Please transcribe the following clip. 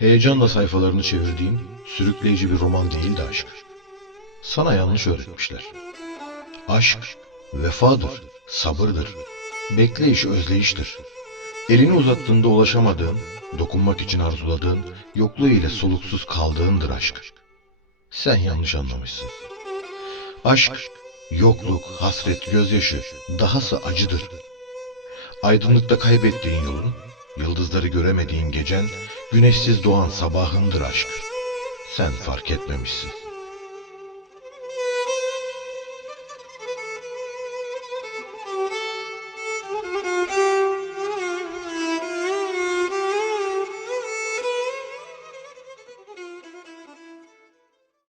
Heyecanla sayfalarını çevirdiğin sürükleyici bir roman değildi aşk. Sana yanlış öğretmişler. Aşk, vefadır, sabırdır. Bekleyiş özleyiştir. Elini uzattığında ulaşamadığın, dokunmak için arzuladığın, yokluğu ile soluksuz kaldığındır aşk. Sen yanlış anlamışsın. Aşk, yokluk, hasret, gözyaşı, dahası acıdır. Aydınlıkta kaybettiğin yolun, yıldızları göremediğin gecen, güneşsiz doğan sabahındır aşk. Sen fark etmemişsin.